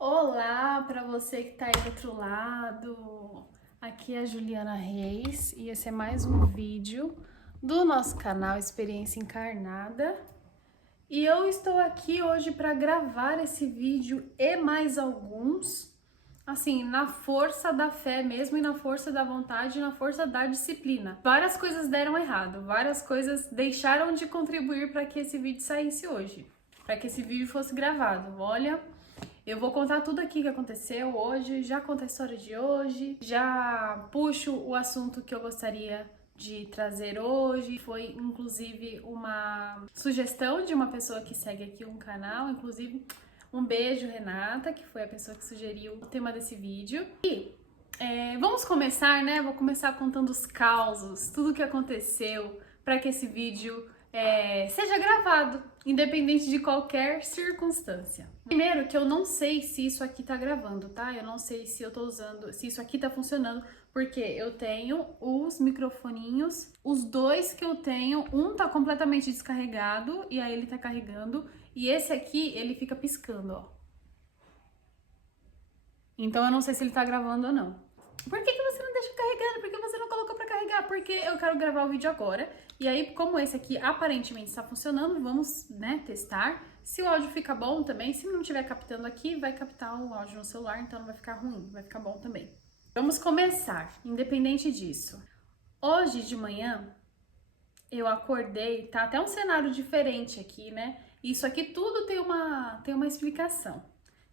Olá para você que tá aí do outro lado. Aqui é a Juliana Reis e esse é mais um vídeo do nosso canal Experiência Encarnada. E eu estou aqui hoje para gravar esse vídeo e mais alguns, assim, na força da fé mesmo e na força da vontade e na força da disciplina. Várias coisas deram errado, várias coisas deixaram de contribuir para que esse vídeo saísse hoje, para que esse vídeo fosse gravado. Olha, eu vou contar tudo aqui que aconteceu hoje, já conto a história de hoje, já puxo o assunto que eu gostaria de trazer hoje. Foi inclusive uma sugestão de uma pessoa que segue aqui um canal, inclusive um beijo, Renata, que foi a pessoa que sugeriu o tema desse vídeo. E vamos começar, né? Vou começar contando os causos, tudo o que aconteceu para que esse vídeo seja gravado, independente de qualquer circunstância. Primeiro que eu não sei se isso aqui tá gravando, tá? Eu não sei se eu tô usando, se isso aqui tá funcionando, porque eu tenho os microfoninhos, os dois que eu tenho, um tá completamente descarregado e aí ele tá carregando, e esse aqui ele fica piscando, ó. Então eu não sei se ele tá gravando ou não. Por que você não deixa carregando? Por que você não colocou pra carregar? Porque eu quero gravar o vídeo agora. E aí, como esse aqui aparentemente está funcionando, vamos, né, testar. Se o áudio fica bom também, se não estiver captando aqui, vai captar o áudio no celular, então não vai ficar ruim, vai ficar bom também. Vamos começar, independente disso. Hoje de manhã, eu acordei, tá até um cenário diferente aqui, né? Isso aqui tudo tem uma explicação.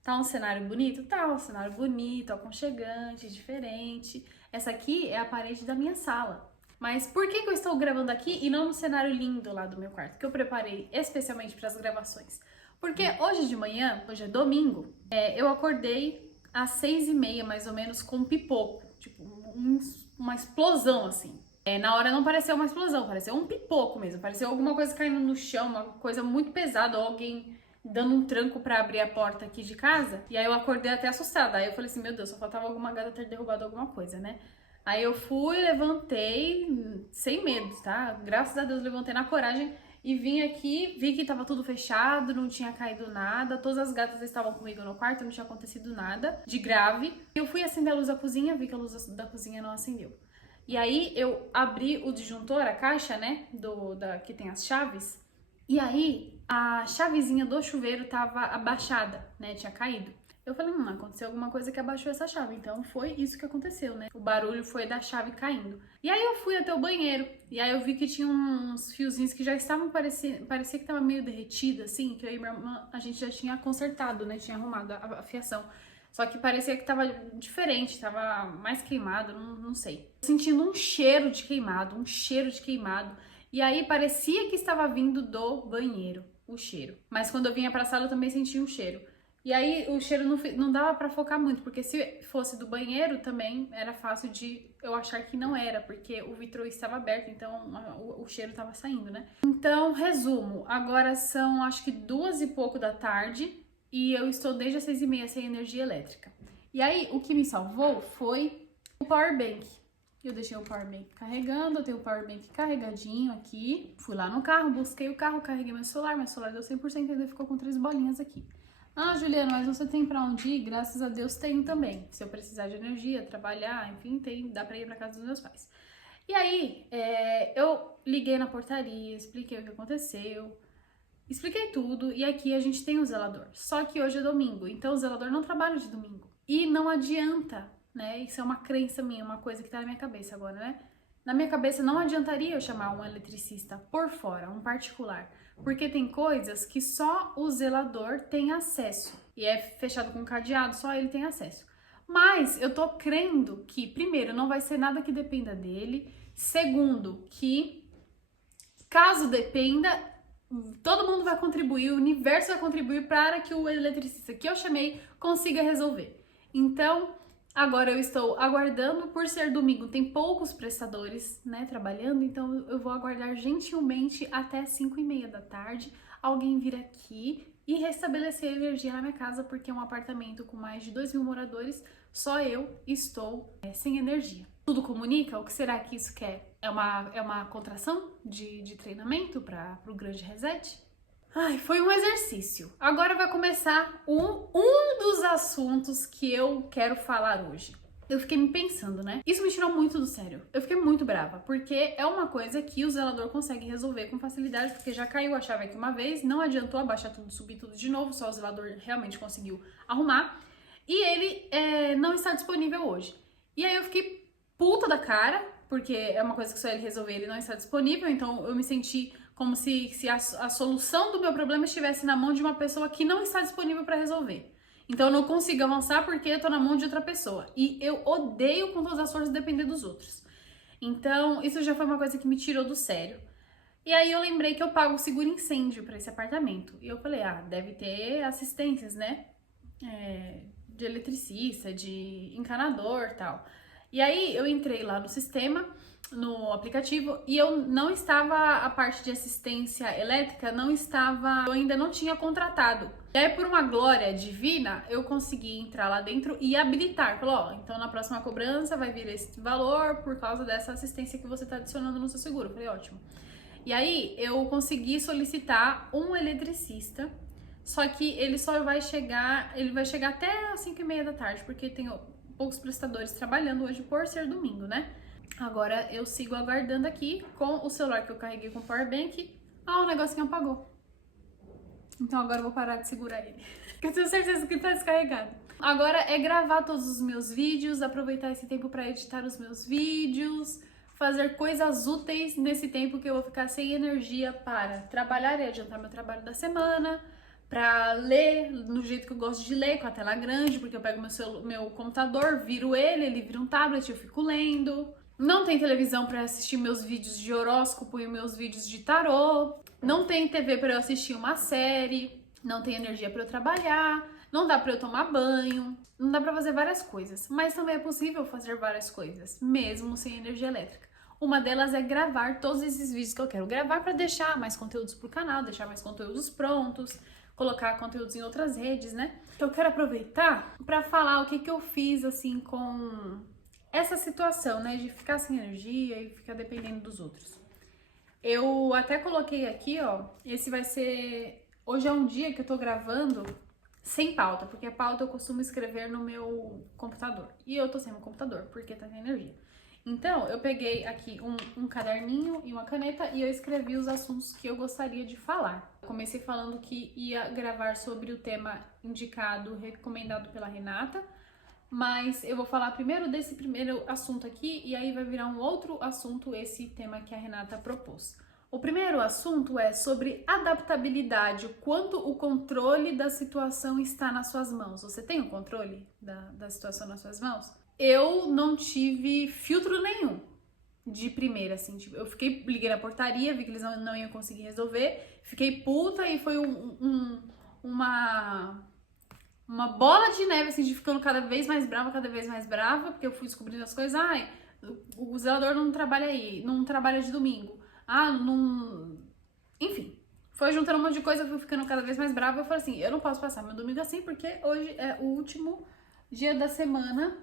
Tá um cenário bonito? Tá um cenário bonito, aconchegante, diferente. Essa aqui é a parede da minha sala. Mas por que eu estou gravando aqui e não no cenário lindo lá do meu quarto, que eu preparei especialmente para as gravações? Porque hoje de manhã, hoje é domingo, eu acordei às 6h30, mais ou menos, com um pipoco. Tipo, uma explosão, assim. Na hora não pareceu uma explosão, pareceu um pipoco mesmo. Pareceu alguma coisa caindo no chão, uma coisa muito pesada, ou alguém dando um tranco pra abrir a porta aqui de casa. E aí eu acordei até assustada. Aí eu falei assim, meu Deus, só faltava alguma gata ter derrubado alguma coisa, né? Aí eu fui, levantei, sem medo, tá? Graças a Deus levantei na coragem e vim aqui, vi que tava tudo fechado, não tinha caído nada, todas as gatas estavam comigo no quarto, não tinha acontecido nada de grave. Eu fui acender a luz da cozinha, vi que a luz da cozinha não acendeu. E aí eu abri o disjuntor, a caixa, né, que tem as chaves, e aí a chavezinha do chuveiro tava abaixada, né, tinha caído. Eu falei, aconteceu alguma coisa que abaixou essa chave, então foi isso que aconteceu, né? O barulho foi da chave caindo. E aí eu fui até o banheiro, e aí eu vi que tinha uns fiozinhos que já estavam, parecia que tava meio derretido, assim, que eu e minha irmã, a gente já tinha consertado, né, tinha arrumado a fiação. Só que parecia que tava diferente, tava mais queimado, não sei. Sentindo um cheiro de queimado, E aí parecia que estava vindo do banheiro, o cheiro. Mas quando eu vinha pra sala eu também sentia um cheiro. E aí o cheiro não dava pra focar muito, porque se fosse do banheiro também era fácil de eu achar que não era, porque o vitro estava aberto, então o cheiro estava saindo, né? Então, resumo, agora são acho que 2h pouco da tarde e eu estou desde as 6h30 sem energia elétrica. E aí o que me salvou foi o powerbank. Eu deixei o powerbank carregando, eu tenho o powerbank carregadinho aqui. Fui lá no carro, busquei o carro, carreguei meu celular deu 100% e ainda ficou com 3 bolinhas aqui. Ah, Juliana, mas você tem pra onde ir? Graças a Deus tenho também. Se eu precisar de energia, trabalhar, enfim, dá pra ir pra casa dos meus pais. E aí, eu liguei na portaria, expliquei o que aconteceu, expliquei tudo, e aqui a gente tem o zelador. Só que hoje é domingo, então o zelador não trabalha de domingo. E não adianta, né? Isso é uma crença minha, uma coisa que tá na minha cabeça agora, né? Na minha cabeça não adiantaria eu chamar um eletricista por fora, um particular, porque tem coisas que só o zelador tem acesso e é fechado com cadeado, só ele tem acesso. Mas eu tô crendo que, primeiro, não vai ser nada que dependa dele, segundo, que caso dependa, todo mundo vai contribuir, o universo vai contribuir para que o eletricista que eu chamei consiga resolver. Então, agora eu estou aguardando, por ser domingo, tem poucos prestadores, né, trabalhando, então eu vou aguardar gentilmente até 5h30 da tarde, alguém vir aqui e restabelecer a energia na minha casa, porque é um apartamento com mais de 2.000 moradores, só eu estou sem energia. Tudo comunica? O que será que isso quer? É uma contração de treinamento para o grande reset? Ai, foi um exercício. Agora vai começar um dos assuntos que eu quero falar hoje. Eu fiquei me pensando, né? Isso me tirou muito do sério. Eu fiquei muito brava, porque é uma coisa que o zelador consegue resolver com facilidade, porque já caiu a chave aqui uma vez, não adiantou abaixar tudo, subir tudo de novo, só o zelador realmente conseguiu arrumar. E ele não está disponível hoje. E aí eu fiquei puta da cara, porque é uma coisa que só ele resolver, ele não está disponível, então eu me senti como se a solução do meu problema estivesse na mão de uma pessoa que não está disponível para resolver. Então eu não consigo avançar porque eu tô na mão de outra pessoa. E eu odeio com todas as forças depender dos outros. Então isso já foi uma coisa que me tirou do sério. E aí eu lembrei que eu pago seguro incêndio para esse apartamento. E eu falei, deve ter assistências, né? De eletricista, de encanador e tal. E aí eu entrei lá no sistema, no aplicativo, e eu não estava, a parte de assistência elétrica, eu ainda não tinha contratado. E aí, por uma glória divina, eu consegui entrar lá dentro e habilitar. Falou, então na próxima cobrança vai vir esse valor por causa dessa assistência que você está adicionando no seu seguro. Eu falei, ótimo. E aí eu consegui solicitar um eletricista, só que ele vai chegar até as 5h30 da tarde, porque tem poucos prestadores trabalhando hoje por ser domingo, né? Agora eu sigo aguardando aqui com o celular que eu carreguei com o powerbank. O negocinho apagou. Então agora eu vou parar de segurar ele, porque eu tenho certeza que tá descarregado. Agora é gravar todos os meus vídeos, aproveitar esse tempo para editar os meus vídeos, fazer coisas úteis nesse tempo que eu vou ficar sem energia para trabalhar e adiantar meu trabalho da semana, para ler no jeito que eu gosto de ler, com a tela grande, porque eu pego meu computador, viro ele vira um tablet, eu fico lendo. Não tem televisão para assistir meus vídeos de horóscopo e meus vídeos de tarô. Não tem TV para eu assistir uma série. Não tem energia para eu trabalhar. Não dá para eu tomar banho. Não dá para fazer várias coisas. Mas também é possível fazer várias coisas, mesmo sem energia elétrica. Uma delas é gravar todos esses vídeos que eu quero gravar para deixar mais conteúdos pro canal, deixar mais conteúdos prontos, colocar conteúdos em outras redes, né? Eu quero aproveitar para falar o que eu fiz assim com essa situação, né, de ficar sem energia e ficar dependendo dos outros. Eu até coloquei aqui, esse vai ser... Hoje é um dia que eu tô gravando sem pauta, porque a pauta eu costumo escrever no meu computador. E eu tô sem meu computador, porque tá sem energia. Então, eu peguei aqui um caderninho e uma caneta e eu escrevi os assuntos que eu gostaria de falar. Comecei falando que ia gravar sobre o tema indicado, recomendado pela Renata, mas eu vou falar primeiro desse primeiro assunto aqui e aí vai virar um outro assunto, esse tema que a Renata propôs. O primeiro assunto é sobre adaptabilidade, o quanto o controle da situação está nas suas mãos. Você tem o controle da situação nas suas mãos? Eu não tive filtro nenhum de primeira, assim, tipo, liguei na portaria, vi que eles não iam conseguir resolver, fiquei puta e foi uma bola de neve, assim, de ficando cada vez mais brava, porque eu fui descobrindo as coisas. O zelador não trabalha aí, não trabalha de domingo. Não... Enfim, foi juntando um monte de coisa, eu fui ficando cada vez mais brava. Eu falei assim, eu não posso passar meu domingo assim, porque hoje é o último dia da semana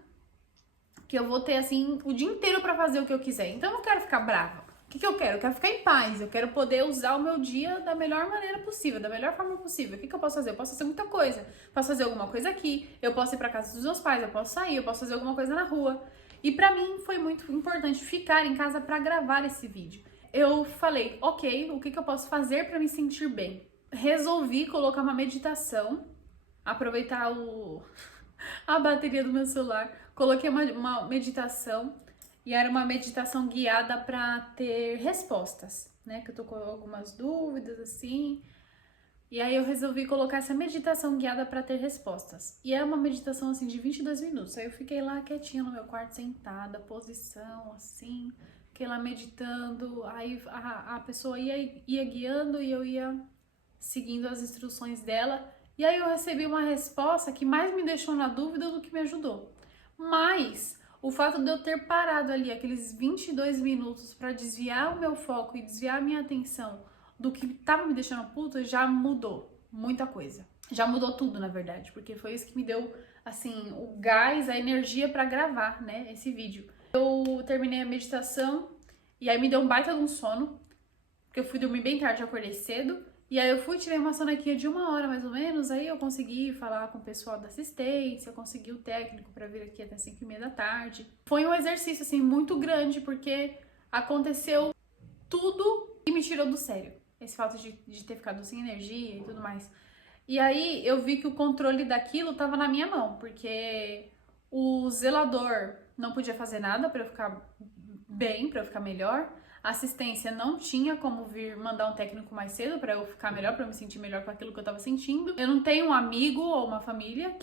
que eu vou ter, assim, o dia inteiro pra fazer o que eu quiser. Então eu não quero ficar brava. O que eu quero? Eu quero ficar em paz, eu quero poder usar o meu dia da melhor maneira possível, da melhor forma possível. O que eu posso fazer? Eu posso fazer muita coisa. Posso fazer alguma coisa aqui, eu posso ir pra casa dos meus pais, eu posso sair, eu posso fazer alguma coisa na rua. E pra mim foi muito importante ficar em casa pra gravar esse vídeo. Eu falei, ok, o que eu posso fazer pra me sentir bem? Resolvi colocar uma meditação, aproveitar a bateria do meu celular, coloquei uma meditação. E era uma meditação guiada para ter respostas, né? Que eu tô com algumas dúvidas, assim. E aí eu resolvi colocar essa meditação guiada para ter respostas. E é uma meditação, assim, de 22 minutos. Aí eu fiquei lá quietinha no meu quarto, sentada, posição, assim. Fiquei lá meditando. Aí a pessoa ia guiando e eu ia seguindo as instruções dela. E aí eu recebi uma resposta que mais me deixou na dúvida do que me ajudou. Mas o fato de eu ter parado ali aqueles 22 minutos para desviar o meu foco e desviar a minha atenção do que tava me deixando puta já mudou muita coisa. Já mudou tudo, na verdade, porque foi isso que me deu, assim, o gás, a energia para gravar, né, esse vídeo. Eu terminei a meditação e aí me deu um baita de um sono, porque eu fui dormir bem tarde, eu acordei cedo. E aí eu fui, tirei uma sonequinha de 1 hora mais ou menos, aí eu consegui falar com o pessoal da assistência, consegui o técnico para vir aqui até 5h30 da tarde. Foi um exercício, assim, muito grande, porque aconteceu tudo e me tirou do sério. Esse fato de ter ficado sem energia e tudo mais. E aí eu vi que o controle daquilo tava na minha mão, porque o zelador não podia fazer nada para eu ficar bem, para eu ficar melhor. A assistência não tinha como vir mandar um técnico mais cedo para eu ficar melhor, para eu me sentir melhor com aquilo que eu tava sentindo. Eu não tenho um amigo ou uma família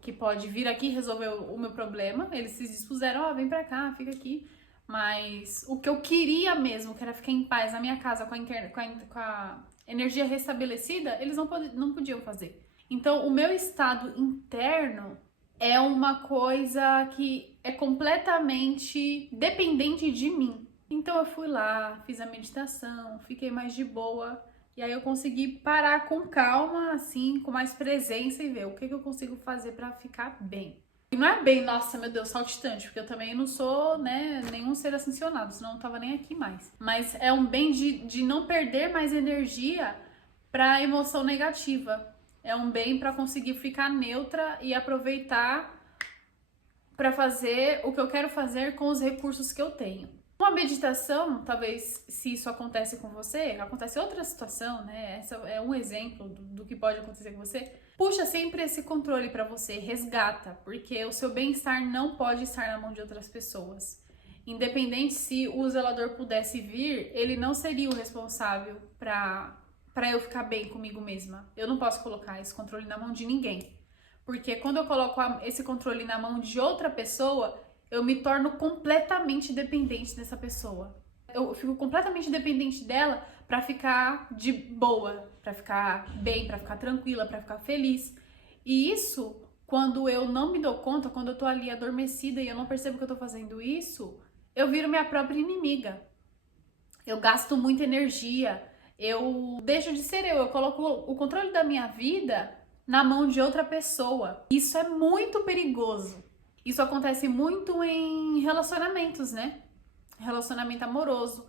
que pode vir aqui resolver o meu problema. Eles se dispuseram, ó, vem pra cá, fica aqui. Mas o que eu queria mesmo, que era ficar em paz na minha casa com a energia restabelecida, eles não podiam fazer. Então, o meu estado interno é uma coisa que é completamente dependente de mim. Então, eu fui lá, fiz a meditação, fiquei mais de boa. E aí eu consegui parar com calma, assim, com mais presença e ver o que eu consigo fazer pra ficar bem. E não é bem, nossa, meu Deus, saltitante, porque eu também não sou, né, nenhum ser ascensionado, senão eu não tava nem aqui mais. Mas é um bem de não perder mais energia pra emoção negativa. É um bem pra conseguir ficar neutra e aproveitar pra fazer o que eu quero fazer com os recursos que eu tenho. Uma meditação, talvez, se isso acontece com você, acontece outra situação, né? Essa é um exemplo do que pode acontecer com você. Puxa sempre esse controle pra você, resgata, porque o seu bem-estar não pode estar na mão de outras pessoas. Independente se o zelador pudesse vir, ele não seria o responsável pra eu ficar bem comigo mesma. Eu não posso colocar esse controle na mão de ninguém. Porque quando eu coloco esse controle na mão de outra pessoa, eu me torno completamente dependente dessa pessoa. Eu fico completamente dependente dela pra ficar de boa, pra ficar bem, pra ficar tranquila, pra ficar feliz. E isso, quando eu não me dou conta, quando eu tô ali adormecida e eu não percebo que eu tô fazendo isso, eu viro minha própria inimiga. Eu gasto muita energia, eu deixo de ser eu coloco o controle da minha vida na mão de outra pessoa. Isso é muito perigoso. Isso acontece muito em relacionamentos, né? Relacionamento amoroso.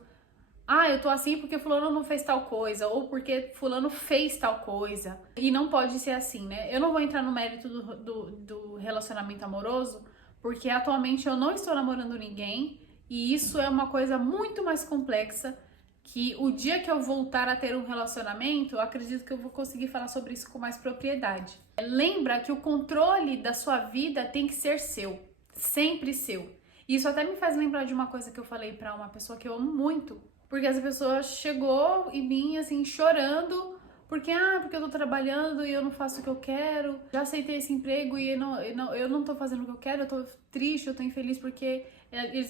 Ah, eu tô assim porque fulano não fez tal coisa, ou porque fulano fez tal coisa. E não pode ser assim, né? Eu não vou entrar no mérito do relacionamento amoroso, porque atualmente eu não estou namorando ninguém, e isso é uma coisa muito mais complexa, que o dia que eu voltar a ter um relacionamento, eu acredito que eu vou conseguir falar sobre isso com mais propriedade. Lembra que o controle da sua vida tem que ser seu, sempre seu. Isso até me faz lembrar de uma coisa que eu falei pra uma pessoa que eu amo muito, porque essa pessoa chegou em mim assim chorando, porque eu tô trabalhando e eu não faço o que eu quero, já aceitei esse emprego e eu não tô fazendo o que eu quero, eu tô triste, eu tô infeliz porque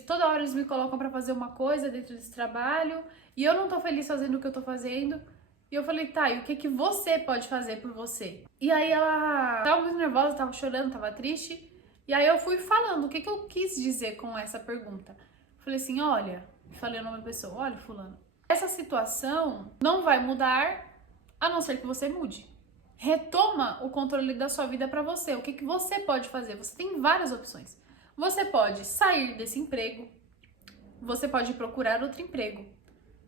toda hora eles me colocam pra fazer uma coisa dentro desse trabalho e eu não tô feliz fazendo o que eu tô fazendo. E eu falei, tá, e o que que você pode fazer por você? E aí ela tava muito nervosa, tava chorando, tava triste. E aí eu fui falando o que que eu quis dizer com essa pergunta. Falei assim, olha, falei o nome da pessoa, olha, fulano, essa situação não vai mudar a não ser que você mude. Retoma o controle da sua vida pra você. O que que você pode fazer? Você tem várias opções. Você pode sair desse emprego, você pode procurar outro emprego,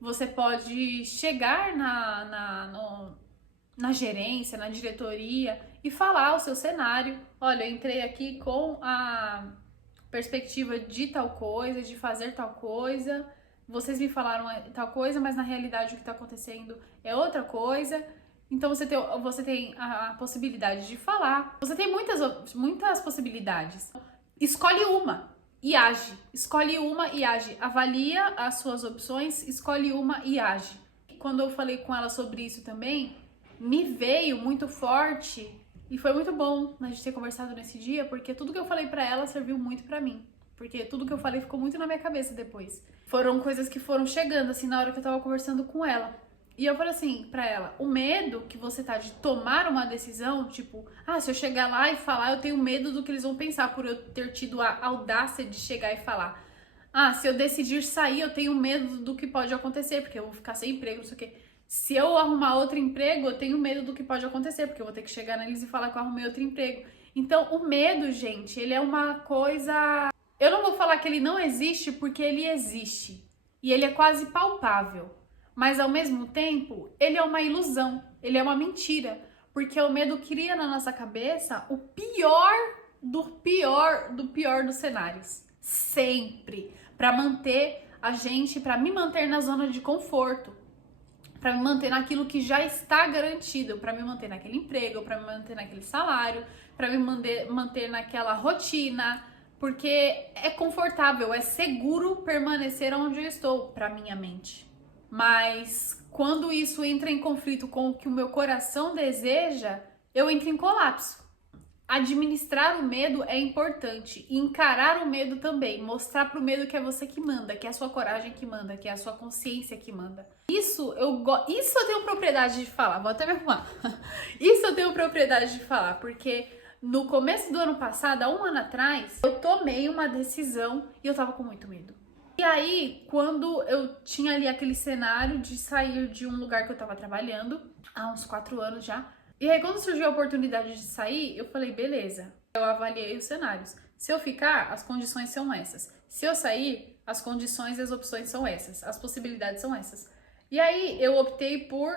você pode chegar na gerência, na diretoria e falar o seu cenário. Olha, eu entrei aqui com a perspectiva de tal coisa, de fazer tal coisa. Vocês me falaram tal coisa, mas na realidade o que está acontecendo é outra coisa. Então você tem a possibilidade de falar. Você tem muitas possibilidades. Escolhe uma e age. Escolhe uma e age. Avalia as suas opções, escolhe uma e age. Quando eu falei com ela sobre isso também, me veio muito forte e foi muito bom a gente ter conversado nesse dia, porque tudo que eu falei pra ela serviu muito pra mim. Porque tudo que eu falei ficou muito na minha cabeça depois. Foram coisas que foram chegando, assim, na hora que eu tava conversando com ela. E eu falei assim pra ela, o medo que você tá de tomar uma decisão, tipo, se eu chegar lá e falar, eu tenho medo do que eles vão pensar por eu ter tido a audácia de chegar e falar. Se eu decidir sair, eu tenho medo do que pode acontecer, porque eu vou ficar sem emprego, não sei o quê. Se eu arrumar outro emprego, eu tenho medo do que pode acontecer, porque eu vou ter que chegar neles e falar que eu arrumei outro emprego. Então, o medo, gente, ele é uma coisa... Eu não vou falar que ele não existe, porque ele existe. E ele é quase palpável. mas ao mesmo tempo, ele é uma ilusão, ele é uma mentira, porque o medo cria na nossa cabeça o pior do pior dos cenários, sempre, para manter a gente, para me manter na zona de conforto, para me manter naquilo que já está garantido, para me manter naquele emprego, para me manter naquele salário, para me manter naquela rotina, porque é confortável, é seguro permanecer onde eu estou para minha mente. Mas quando isso entra em conflito com o que o meu coração deseja, eu entro em colapso. Administrar o medo é importante, e encarar o medo também, mostrar pro medo que é você que manda, que é a sua coragem que manda, que é a sua consciência que manda. Isso eu tenho propriedade de falar, vou até me arrumar. Isso eu tenho propriedade de falar, porque no começo do ano passado, há um ano atrás, eu tomei uma decisão e eu tava com muito medo. E aí, quando eu tinha ali aquele cenário de sair de um lugar que eu tava trabalhando, há uns 4 anos já, e aí, quando surgiu a oportunidade de sair, eu falei, beleza. Eu avaliei os cenários. Se eu ficar, as condições são essas. Se eu sair, as condições e as opções são essas. As possibilidades são essas. E aí, eu optei por,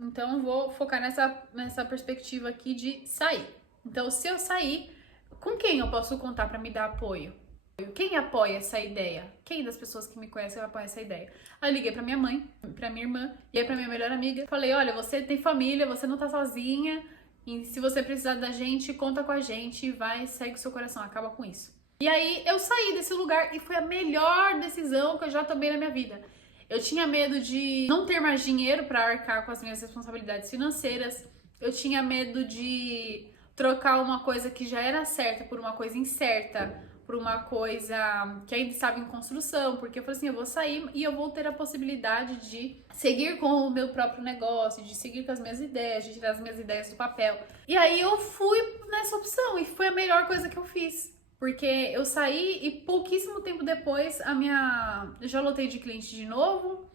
então eu vou focar nessa perspectiva aqui de sair. Então, se eu sair, com quem eu posso contar para me dar apoio? Quem apoia essa ideia? Quem das pessoas que me conhecem apoia essa ideia? Aí eu liguei pra minha mãe, pra minha irmã e aí pra minha melhor amiga. Falei, olha, você tem família, você não tá sozinha. E se você precisar da gente, conta com a gente. Vai, segue o seu coração, acaba com isso. E aí eu saí desse lugar e foi a melhor decisão que eu já tomei na minha vida. Eu tinha medo de não ter mais dinheiro pra arcar com as minhas responsabilidades financeiras. Eu tinha medo de trocar uma coisa que já era certa por uma coisa incerta, por uma coisa que ainda estava em construção, porque eu falei assim, eu vou sair e eu vou ter a possibilidade de seguir com o meu próprio negócio, de seguir com as minhas ideias, de tirar as minhas ideias do papel. E aí eu fui nessa opção e foi a melhor coisa que eu fiz, porque eu saí e pouquíssimo tempo depois eu já lotei de cliente de novo,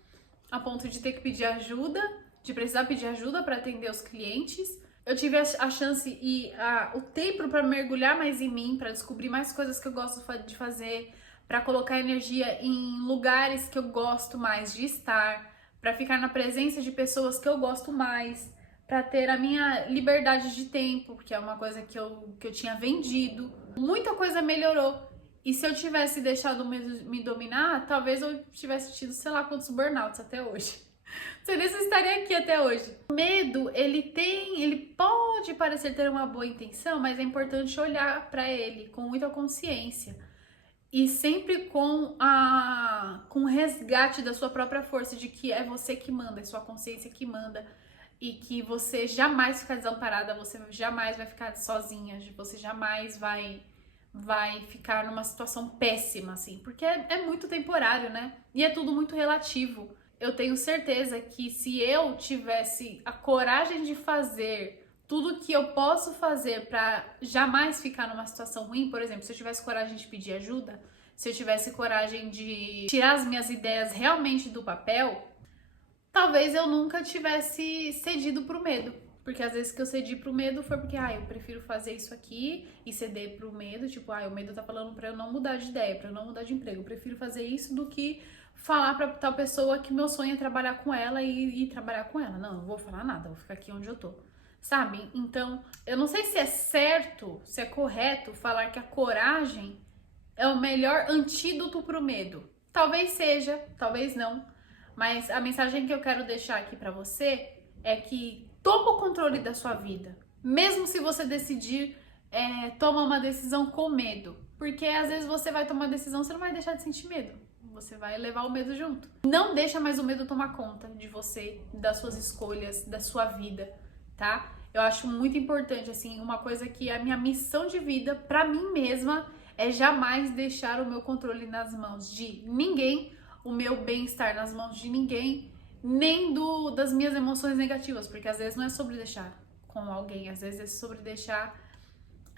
a ponto de ter que pedir ajuda, de precisar pedir ajuda para atender os clientes. Eu tive a chance e o tempo para mergulhar mais em mim, para descobrir mais coisas que eu gosto de fazer, para colocar energia em lugares que eu gosto mais de estar, para ficar na presença de pessoas que eu gosto mais, para ter a minha liberdade de tempo, porque é uma coisa que eu tinha vendido. Muita coisa melhorou. E se eu tivesse deixado o medo me dominar, talvez eu tivesse tido, sei lá, quantos burnouts até hoje. Não sei nem se eu estaria aqui até hoje. O medo, ele pode parecer ter uma boa intenção, mas é importante olhar para ele com muita consciência e sempre com o resgate da sua própria força, de que é você que manda, é sua consciência que manda e que você jamais fica desamparada, você jamais vai ficar sozinha, você jamais vai ficar numa situação péssima, assim, porque é muito temporário, né? E é tudo muito relativo. Eu tenho certeza que se eu tivesse a coragem de fazer tudo que eu posso fazer para jamais ficar numa situação ruim, por exemplo, se eu tivesse coragem de pedir ajuda, se eu tivesse coragem de tirar as minhas ideias realmente do papel, talvez eu nunca tivesse cedido pro medo. Porque às vezes que eu cedi pro medo foi porque, eu prefiro fazer isso aqui e ceder pro medo, tipo, o medo tá falando pra eu não mudar de ideia, pra eu não mudar de emprego. Eu prefiro fazer isso do que falar pra tal pessoa que meu sonho é trabalhar com ela e trabalhar com ela. Não vou falar nada, vou ficar aqui onde eu tô, sabe? Então, eu não sei se é certo, se é correto falar que a coragem é o melhor antídoto pro medo. Talvez seja, talvez não, mas a mensagem que eu quero deixar aqui pra você é que toma o controle da sua vida, mesmo se você decidir tomar uma decisão com medo, porque às vezes você vai tomar decisão, você não vai deixar de sentir medo. Você vai levar o medo junto. Não deixa mais o medo tomar conta de você, das suas escolhas, da sua vida, tá? Eu acho muito importante, assim, uma coisa que é a minha missão de vida pra mim mesma é jamais deixar o meu controle nas mãos de ninguém, o meu bem-estar nas mãos de ninguém, nem das minhas emoções negativas, porque às vezes não é sobre deixar com alguém, às vezes é sobre deixar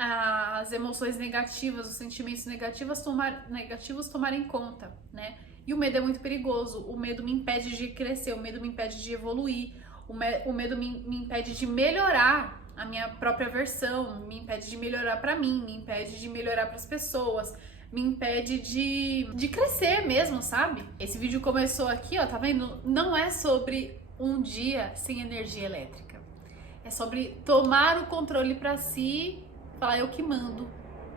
as emoções negativas, os sentimentos negativos tomarem conta, né? E o medo é muito perigoso, o medo me impede de crescer, o medo me impede de evoluir, o medo me impede de melhorar a minha própria versão, me impede de melhorar pra mim, me impede de melhorar pras pessoas, me impede de crescer mesmo, sabe? Esse vídeo começou aqui, ó, tá vendo? Não é sobre um dia sem energia elétrica. É sobre tomar o controle pra si, falar eu que mando.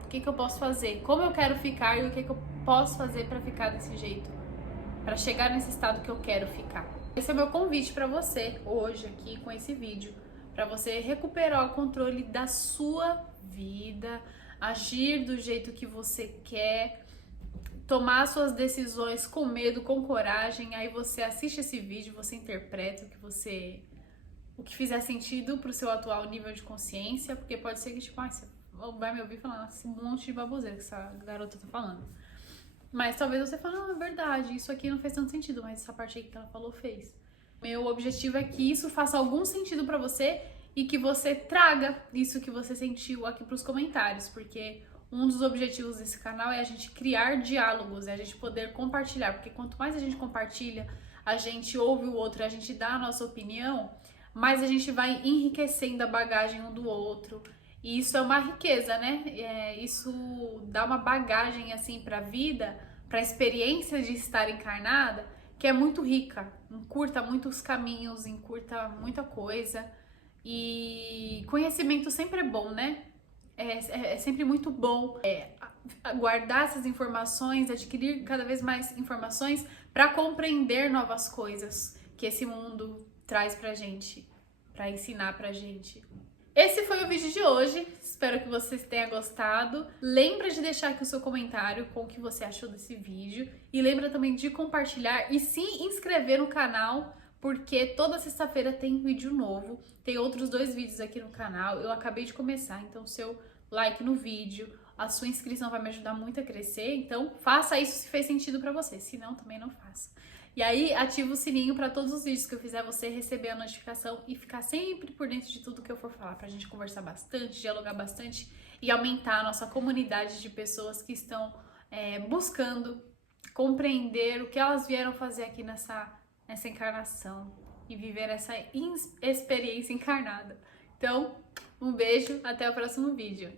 O que eu posso fazer? Como eu quero ficar e o que eu posso fazer pra ficar desse jeito? Pra chegar nesse estado que eu quero ficar. Esse é o meu convite pra você hoje aqui com esse vídeo, pra você recuperar o controle da sua vida, agir do jeito que você quer, tomar suas decisões com medo, com coragem. Aí você assiste esse vídeo, você interpreta o que fizer sentido pro seu atual nível de consciência, porque pode ser que tipo, você vai me ouvir falando esse monte de baboseira que essa garota tá falando. Mas talvez você fale, não, é verdade, isso aqui não fez tanto sentido, mas essa parte aí que ela falou fez. Meu objetivo é que isso faça algum sentido pra você e que você traga isso que você sentiu aqui pros comentários, porque um dos objetivos desse canal é a gente criar diálogos, é a gente poder compartilhar, porque quanto mais a gente compartilha, a gente ouve o outro, a gente dá a nossa opinião, mais a gente vai enriquecendo a bagagem um do outro. E isso é uma riqueza, né? Isso dá uma bagagem assim para a vida, para a experiência de estar encarnada, que é muito rica, encurta muitos caminhos, encurta muita coisa. E conhecimento sempre é bom, né? É sempre muito bom guardar essas informações, adquirir cada vez mais informações para compreender novas coisas que esse mundo traz pra gente, para ensinar pra gente. Esse foi o vídeo de hoje, espero que vocês tenham gostado. Lembra de deixar aqui o seu comentário com o que você achou desse vídeo. E lembra também de compartilhar e se inscrever no canal, porque toda sexta-feira tem vídeo novo. Tem outros 2 vídeos aqui no canal, eu acabei de começar, então seu like no vídeo, a sua inscrição vai me ajudar muito a crescer. Então faça isso se fez sentido pra você, se não, também não faça. E aí, ativa o sininho para todos os vídeos que eu fizer, você receber a notificação e ficar sempre por dentro de tudo que eu for falar, pra gente conversar bastante, dialogar bastante e aumentar a nossa comunidade de pessoas que estão buscando compreender o que elas vieram fazer aqui nessa encarnação e viver essa experiência encarnada. Então, um beijo, até o próximo vídeo.